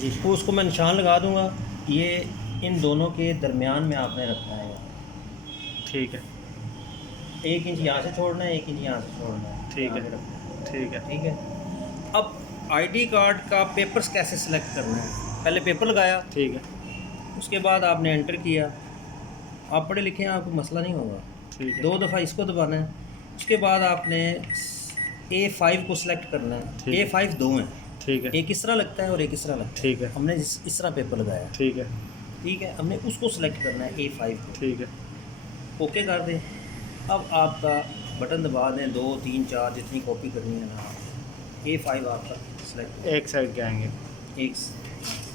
जी। उसको मैं निशान लगा दूंगा। ये इन दोनों के दरमियान में आपने रखना है। ठीक है। 1 इंच यहाँ से छोड़ना है, 1 इंच यहाँ से छोड़ना है, ठीक यहाँ है। पे रखना है। ठीक है। ठीक है। अब आईडी कार्ड का पेपर्स कैसे सिलेक्ट करना है? पहले पेपर लगाया, ठीक है। उसके बाद आपने एंटर किया। आप पढ़े लिखे हैं, आपको मसला नहीं होगा। ठीक है। 2 दफ़ा इसको दबाना है। उसके बाद आपने A5 को सिलेक्ट करना है। ठीक है। A5 दो हैं, ठीक है। एक इस तरह लगता है और एक इस तरह लगता है। ठीक है। हमने इस तरह पेपर लगाया। ठीक है। ठीक है, हमने उसको सिलेक्ट करना है A5 को। ठीक है। ओके कर दें। अब आपका बटन दबा दें, 2 3 4 जितनी कॉपी करनी है ना, A5 आपका सिलेक्ट। एक साइड के आएंगे।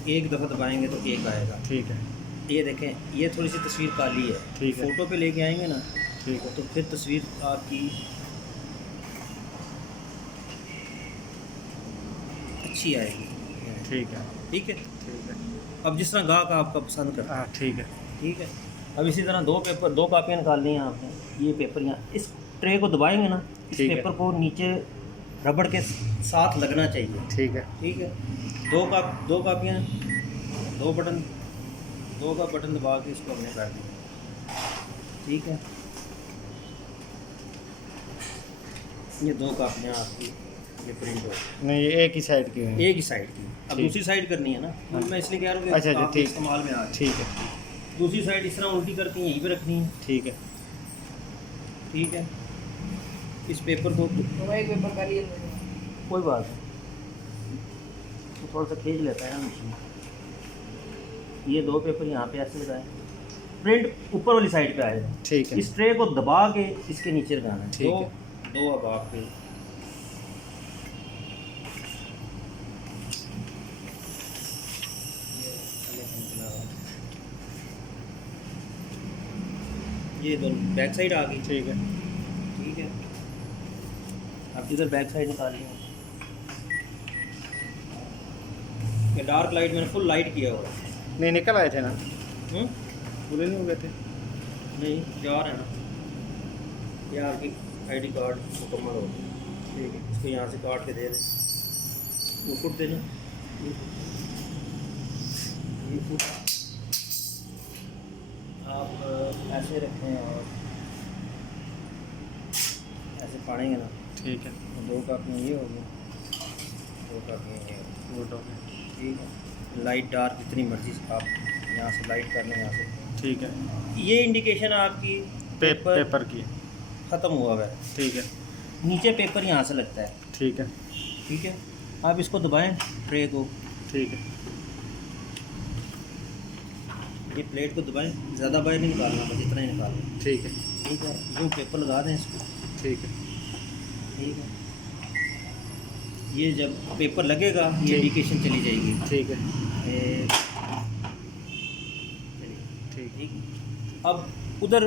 एक दफ़ा दबाएंगे तो एक आएगा। ठीक है। ये देखें, ये थोड़ी सी तस्वीर काली है। ठीक है। फ़ोटो पे लेके आएंगे ना, ठीक है। तो फिर तस्वीर आपकी अच्छी आएगी। ठीक है। ठीक है। ठीक है। अब जिस तरह गाहक आपका पसंद करता है। हाँ ठीक है। ठीक है। अब इसी तरह 2 कापियाँ निकालनी हैं आपने। ये पेपर यहाँ इस ट्रे को दबाएंगे ना, इस ठीक है। पेपर को नीचे रबड़ के साथ लगना चाहिए। ठीक है। ठीक है। 2 कापियाँ, 2 का बटन दबा के इसको हमने कर दिया। ठीक है। ये 2 कापियाँ आपकी ये प्रिंट हो गई। नहीं, ये एक ही साइड की है। एक ही साइड की। अब ठीक। दूसरी साइड करनी है ना, हाँ। मैं इसलिए कह रहा हूँ कि अच्छा, आपके ठीक। इस्तेमाल में आ जाए। ठीक है। दूसरी साइड इस तरह उल्टी करके यहीं पे रखनी है। ठीक है। ठीक है। इस पेपर को एक पेपर का लिए कोई बात नहीं, तो थोड़ा सा खींच लेता है मशीन। ये 2 पेपर यहाँ पे ऐसे लगाए, प्रिंट ऊपर वाली साइड पे आएगा। ठीक है। इस ट्रे को दबा के इसके नीचे लगाना है। ठीक है। 2 अब आपके ये दोनों बैक साइड आ गई। ठीक है। ठीक है। अब इधर बैक साइड निकाल लिया। ये डार्क लाइट मैंने फुल लाइट किया हुआ है। नहीं, निकल आए थे ना, हम्म? पूरे नहीं हो गए थे। नहीं, 4 है ना। ये आपकी आईडी कार्ड मुकम्मल हो गई। ठीक है। इसको यहाँ से काट के दे दें। वो फुट देना, ये फुट आप ऐसे रखें और ऐसे फाड़ेंगे ना। ठीक है। 2 कापियाँ ये हो गई, 2 कापियाँ ये हो गई। गुड हो गया। ठीक है। लाइट डार्क जितनी मर्जी आप यहाँ से लाइट कर लें, यहाँ से। ठीक है। ये इंडिकेशन आपकी पेपर की। ख़त्म हुआ है। ठीक है। नीचे पेपर यहाँ से लगता है। ठीक है। ठीक है। आप इसको दबाएं ट्रे को। ठीक है। ये प्लेट को दबाएं, ज़्यादा बाहर नहीं निकालना, बस इतना ही निकालना। ठीक है। ठीक है। यूँ पेपर लगा दें इसको। ठीक है। ठीक है। ये जब पेपर लगेगा ये इंडिकेशन चली जाएगी। ठीक है। चलिए। ठीक। ठीक। अब उधर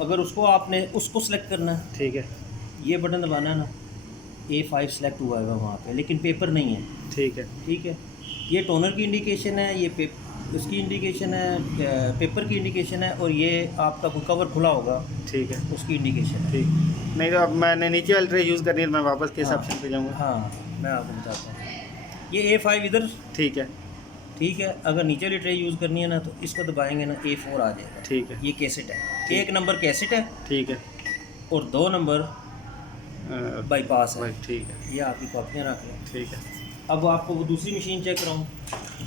अगर उसको सेलेक्ट करना है, ठीक है। ये बटन दबाना है ना, A5 सेलेक्ट हुआ है वहाँ पे, लेकिन पेपर नहीं है। ठीक है। ठीक है। ये टोनर की इंडिकेशन है, ये उसकी इंडिकेशन है, पेपर की इंडिकेशन है, और ये आपका कोई कवर खुला होगा ठीक है। उसकी इंडिकेशन है। ठीक। नहीं तो अब मैंने नीचे वाली ट्रे यूज़ करनी है, मैं वापस किस हाँ। ऑप्शन पे जाऊँगा? हाँ, मैं आपको बताता हूँ। ये A5 इधर। ठीक है। ठीक है। अगर नीचे वाली ट्रे यूज़ करनी है ना, तो इसको दबाएंगे ना, A4 आ जाएगा। ठीक है। ये कैसेट है। 1 नंबर कैसेट है ठीक है। और 2 नंबर बाईपास है। भाई ठीक है। ये आपकी कॉपियाँ रख लें। ठीक है। अब आपको वो दूसरी मशीन चेक कराऊँ।